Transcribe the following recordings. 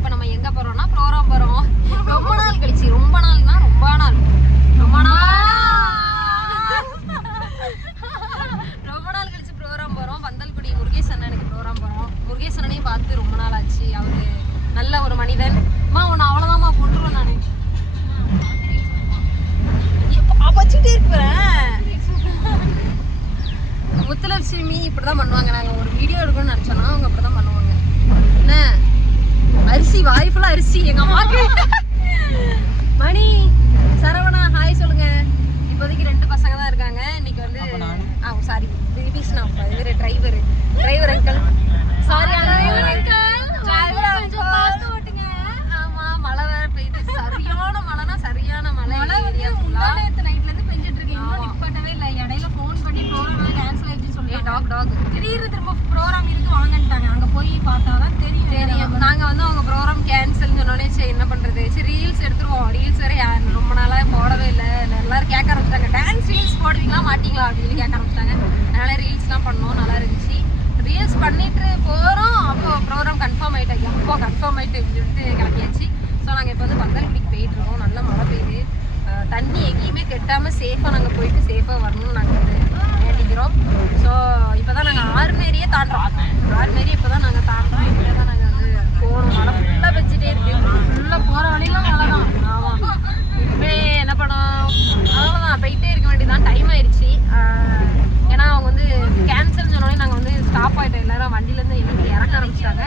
இப்போ நம்ம எங்க போறோம்னா ப்ரோக்ராம் போறோம். ரொம்ப நாள் கழிச்சு, ரொம்ப நாள்னா ரொம்ப நாள் கழிச்சு ப்ரோக்ராம் போறோம். பந்தல்குடி முருகேஷ் அண்ணனுக்கு ப்ரோக்ராம் போறோம். முருகேஷ் அண்ணனையும் பார்த்து ரொம்ப நாள் ஆச்சு. அவரு நல்ல ஒரு மனிதன். அம்மா உன்னை அவ்வளவுதான்மா கொண்டுருவேன் நானு. வச்சுட்டே இருப்பேன். முத்துலட்சுமி இப்படிதான் பண்ணுவாங்க. நாங்க ஒரு வீடியோ எடுக்கணும்னு நினைச்சோம்னா அவங்க அப்படிதான் பண்ணுவாங்க. என்ன அரிசி வாய் ஃபுல்லா அரிசி எங்க அம்மாக்கு. மணி சரவணா ஹாய் சொல்லுங்க. இப்போதைக்கு 2 பசங்க தான் இருக்காங்க. இன்னைக்கு வந்து சாரி திரிபிஷ்ணா இவரு driver uncle. Sorry driver uncle. ஆமா மழை வேற பெய்யுது. சரியான மழைனா சரியான மழை. நேற்று நைட்ல இருந்து பெஞ்சிட்டு இருக்கு. இன்னும் நிப்பாட்டவே இல்லை. இடையில போன் பண்ணி ப்ரோக்ராம் கேன்சல் ஆயிடுச்சுன்னு சொல்லி டாக் திடீர்னு திரும்ப ப்ரோக்ராம் இருக்கு வாங்கன்ட்டாங்க. அங்க போய் பார்த்தாதான் தெரியும். நாங்க வந்து அவங்க ப்ரோக்ராம் கேன்சல் சொன்னோடனே சரி என்ன பண்றது, சரி ரீல்ஸ் எடுத்துருவோம். ரீல்ஸ் வேற ரொம்ப நாளா போடவே இல்லை. எல்லாரும் கேட்க ஆரம்பிச்சிட்டாங்க, டான்ஸ் ரீல்ஸ் போடுவீங்களா மாட்டீங்களா அப்படின்னு கேட்க ஆரம்பிச்சிட்டாங்க. அதனால ரீல்ஸ்லாம் பண்ணோம். நல்லா இருந்துச்சு. ரீல்ஸ் பண்ணிட்டு போறோம். அப்போ ப்ரோக்ராம் கன்ஃபார்ம் ஆயிட்டோம். எப்போ கன்ஃபார்ம் ஆயிட்டு அப்படின்னு சொல்லிட்டு கிளம்பியாச்சு. ஸோ நாங்கள் இப்போ வந்து பந்தல்குடிக்கு போயிட்டு இருக்கோம். நல்ல மழை பெய்யுது. தண்ணி எங்கேயுமே கெட்டாமல் சேஃபாக நாங்கள் போயிட்டு சேஃபாக வரணும்னு நாங்கள் வந்து வேண்டிக்கிறோம். ஸோ இப்போ தான் நாங்கள் ஆறுமேரியே தாண்டுறோம். ஆறுமேரி இப்போ தான் நாங்கள் தாண்டுறோம். இப்படியே தான் நாங்கள் வந்து போகணும். மழை ஃபுல்லாக வச்சுட்டே இருக்கு. ஃபுல்லாக போகிற வழியிலும் மழை தான். ஆமாம் இப்படியே என்ன பண்ணோம், அவ்வளோதான் போயிட்டே இருக்க வேண்டியதான். டைம் ஆயிடுச்சு. ஏன்னா அவங்க வந்து கேன்சல் சொன்னோடனே நாங்கள் வந்து ஸ்டாப் ஆகிட்டோம். எல்லாரும் வண்டியிலேருந்து இறங்க ஆரம்பிச்சிட்டாங்க.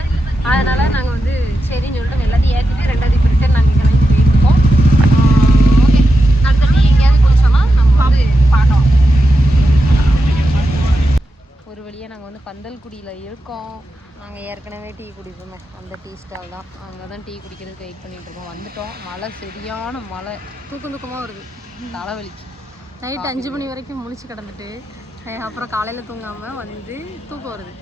அதனால நாங்கள் வந்து சரின்னு சொல்லிட்டு எல்லாத்தையும் ஏற்றிட்டு 2வது பிரிட்டன் நாங்கள் கிளம்பி போயிட்டுருக்கோம். ஓகே அடுத்த டீ எங்கேயாவது குடிச்சோம்னா நம்ம வந்து பார்க்கலாம். ஒரு வழியாக நாங்கள் வந்து பந்தல்குடியில் இருக்கோம். நாங்கள் ஏற்கனவே டீ குடிப்போமே அந்த டீ ஸ்டால் தான். அங்கே தான் டீ குடிக்கிறதுக்கு வெயிட் பண்ணிகிட்டு இருக்கோம். வந்துட்டோம். மழை சரியான மழை. தூக்கமாக வருது. தலைவலி. நைட்டு 5 மணி வரைக்கும் முழிச்சு கிடந்துட்டு அப்புறம் காலையில் தூங்காமல் வந்து தூக்கம் வருது.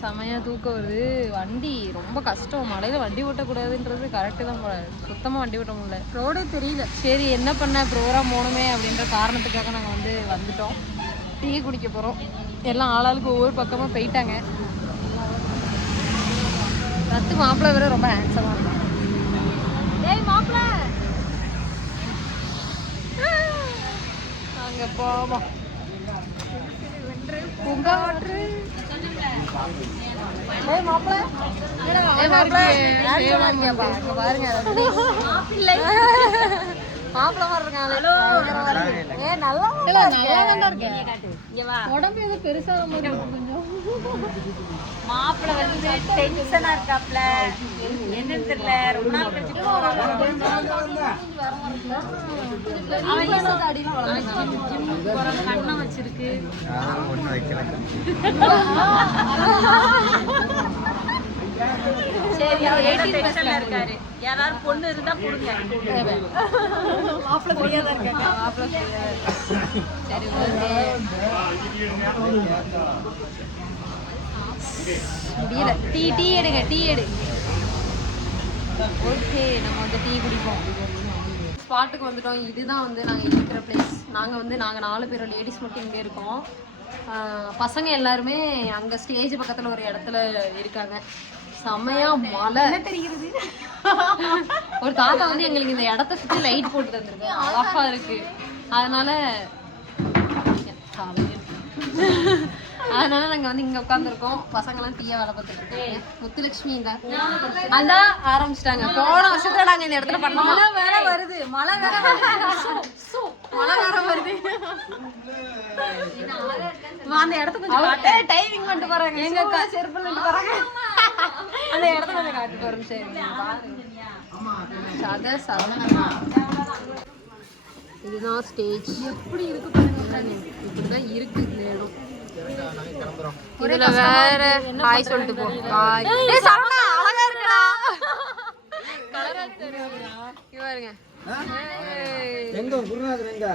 செமையாக தூக்கம் வருது. வண்டி ரொம்ப கஷ்டம். மழையில் வண்டி ஓட்டக்கூடாதுன்றது கரெக்டு தான். சுத்தமாக வண்டி ஓட்ட முடியல. ரோடே தெரியல. சரி என்ன பண்ண ப்ரோக்ராம் போகணுமே அப்படின்ற காரணத்துக்காக நாங்கள் வந்து வந்துட்டோம். டீ குடிக்க போகிறோம். எல்லாம் ஆளாளுக்கு ஒவ்வொரு பக்கமாக போயிட்டாங்க. ரத்து மாப்பிள்ளை வேற ரொம்ப ஹேண்ட்ஸமாக இருக்கும். ஏய் மாப்பிள்ளை அங்கே போவோம். உடம்பு எதுவும் பெருசா மாப்பிள்ள வந்து டென்ஷனா இருக்காப்ல. என்னன்னு தெரியல. ரொம்ப நாள் கழிச்சு கண்ணம் வச்சிருக்கு. சரி இருக்காரு. யாராவது பொண்ணு இருந்தா கொடுங்க. மாப்பிள்ள ஃப்ரீயா தான் இருக்காங்க. மாப்பிள்ள சரி முடியல. டீ எடுங்க. டீ எடு. ஓகே நம்ம வந்து டீ குடிப்போம். ஸ்பாட்டுக்கு வந்துட்டோம். இதுதான் வந்து நாங்கள் இருக்கிற பிளேஸ். நாங்கள் 4 பேர் லேடிஸ் மட்டும் இங்கே இருக்கோம். பசங்க எல்லாருமே அங்கே ஸ்டேஜ் பக்கத்தில் ஒரு இடத்துல இருக்காங்க. செம்மையா மழை தெரிகிறது. ஒரு தாத்தா வந்து எங்களுக்கு இந்த இடத்த சுற்றி லைட் போட்டு தந்துருக்கு. அழகா இருக்கு. அதனால நாங்க வந்து இங்க உட்காந்துருக்கோம். பசங்கெல்லாம் டீயா வேலை பார்த்துட்டு இருக்கோம். முத்துலட்சுமி அதான் ஆரம்பிச்சிட்டாங்க. போன வருஷத்துல நாங்க இந்த இடத்துல பண்ணோம். மழை வேற வருது. அந்த இடத்த கொஞ்சம் டைமிங் பண்ணிட்டு போறாங்க. எங்க அக்கா செருப்பு பண்ணிட்டு போறாங்க. அந்த இடத்த கொஞ்சம் காட்டு போறோம். சரி இதுதான் ஸ்டேஜ். எப்படி இருக்கு பாருங்க. இப்படிதான் இருக்கு இந்த இடம். இதுல வேற ஹாய் சொல்லிட்டு போ. ஹாய். ஏய் சரவணா அழகா இருக்கடா. கலரா தெரியுதா? இங்க பாருங்க. எங்க குருநாதர் எங்க?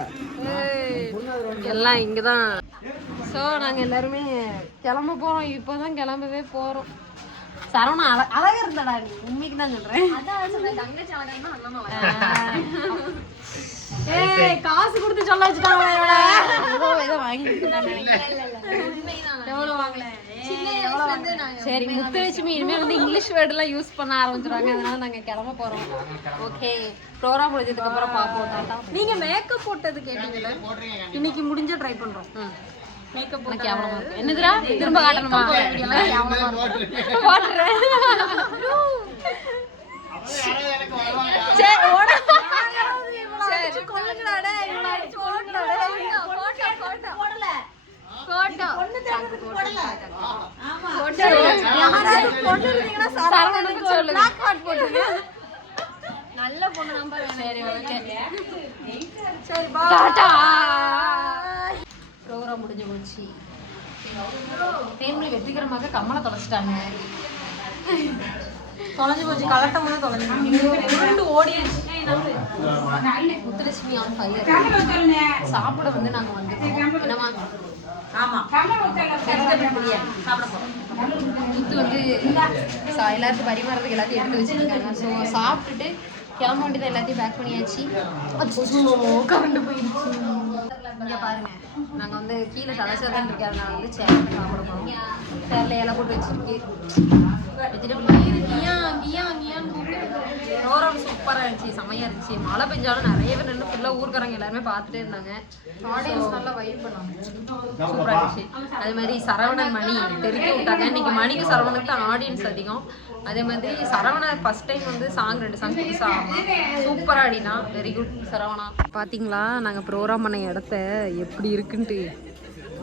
எல்லாம் இங்க தான். சோ நாங்க எல்லாரும் கிளம்ப போறோம். இப்போதான் கிளம்பவே போறோம். சரவணா அழகா இருந்தாடா நீ, உண்மைக்கு தான் சொல்றேன். தங்கச்சி அழகா ஏய் காசு கொடுத்து சொல்ல வச்சுட்டாங்க. ஏதோ வாங்கி எவ்வளவு வாங்கல? சரி முத்துலட்சுமி இனிமேல் வந்து இங்கிலீஷ் வேர்டெல்லாம் யூஸ் பண்ண ஆரம்பிச்சிடுவாங்க. அதனால நாங்க கிளம்ப போறோம். ஓகே ப்ரோக்ராம் முடிஞ்சதுக்கு அப்புறம் பார்ப்போம். டாடா. நீங்க மேக்கப் போட்டது கேட்டீங்கல்ல, இன்னைக்கு முடிஞ்ச ட்ரை பண்றோம். மேக்கப் போட்டு என்னதுடா திரும்ப காட்டணுமா? போடுறேன். சரி ஓட சரி கொல்லுங்கடா இவள அடிச்சு ஓடுறடா. போட்டோ போட்டோ போடல. போட்டோ போடல. ஆமா போட்டோ யாராவது போடுறீங்கன்னா சரவணனுக்கு சொல்லுங்க. பிளாக் கார்ட் போடுங்க. நல்ல பொண்ணு நம்பர் வேணும். சரி ஓகே சரி பை. டாடா. ப்ரோகிராம் முடிஞ்சு போச்சு. ஃபேமிலி வெற்றிகரமாக கம்மலை தொலைச்சிட்டாங்க. தொலைஞ்சு போச்சு. கலட்டமும் தொலைஞ்சு ஓடிடுச்சு. Muthulakshmi on fire. சாப்பிட வந்து நாங்க வந்துருக்கோம். என்னமா? ஆமா வெஜிடபிள் பிரியாணி சாப்பிட போறோம். முத்து வந்து எல்லாருக்கும் பரிமாறதுக்கு எல்லாத்தையும் எடுத்து வச்சிருக்காங்க. ஸோ சாப்பிட்டுட்டு கிளம்ப வேண்டியதை எல்லாத்தையும் பேக் பண்ணியாச்சு. கரண்ட் போயிடுச்சு. இங்கே பாருங்க, நாங்கள் வந்து கீழே தலைச்சதான் இருக்கு. அதனால வந்து சேர் சாப்பிட போகிறோம். சேரில் இலை போட்டு வச்சிருக்கு. வெஜிடபிள் ப்ரோக்ராம் சூப்பராக இருந்துச்சு, செம்மையாக இருந்துச்சு. மழை பெஞ்சாலும் நிறைய பேர் நின்று ஃபுல்லாக ஊருக்காரங்க எல்லாருமே பார்த்துட்டே இருந்தாங்க. ஆடியன்ஸ் நல்லா வைப் பண்ணாங்க. சூப்பராக இருந்துச்சு. அதே மாதிரி சரவணன் மணி தெரிவிக்க விட்டாங்க. இன்னைக்கு மணிக்கு சரவணனுக்கு தான் ஆடியன்ஸ் அதிகம். அதே மாதிரி சரவணன் ஃபர்ஸ்ட் டைம் வந்து சாங் 2 சாங் புதுசாக சூப்பராக ஆடினா. Very good Saravana. பார்த்தீங்களா நாங்கள் ப்ரோக்ராம் பண்ண இடத்த எப்படி இருக்குன்ட்டு?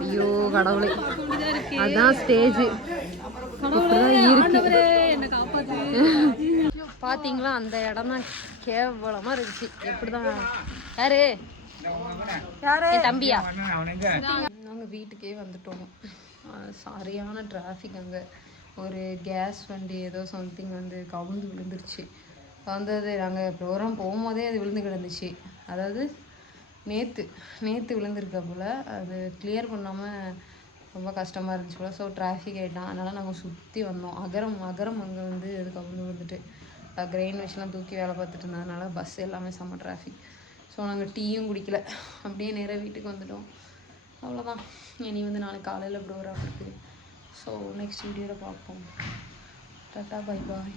ஐயோ கடவுளை, அதுதான் ஸ்டேஜ். பார்த்தீங்களா அந்த இடம் தான் கேவலமாக இருந்துச்சு. எப்படிதான் யாரு யாரு தம்பியா? நாங்கள் வீட்டுக்கே வந்துட்டோம். சரியான டிராஃபிக். அங்கே ஒரு கேஸ் வண்டி ஏதோ சம்திங் வந்து கவுந்து விழுந்துருச்சு. வந்தது நாங்கள் ப்ரோக்ராம் போகும்போதே அது விழுந்து கிடந்துச்சு. அதாவது நேற்று விழுந்திருக்க போல். அது கிளியர் பண்ணாமல் ரொம்ப கஷ்டமாக இருந்துச்சு போல். ஸோ டிராஃபிக் ஆகிட்டான். அதனால் நாங்கள் சுற்றி வந்தோம். அகரம் அங்கே வந்து அது கவுந்து விழுந்துட்டு கிரெயின் வச்சுலாம் தூக்கி வேலை பார்த்துட்டு இருந்ததுனால பஸ் எல்லாமே செம்ம டிராஃபிக். ஸோ நாங்கள் டீயும் குடிக்கல, அப்படியே நேராக வீட்டுக்கு வந்துட்டோம். அவ்வளோதான். இனி வந்து நாளைக்கு காலையில் ப்ரோக்ராம் இருக்குது. ஸோ நெக்ஸ்ட் வீடியோவில் பார்ப்போம். Tata bye bye.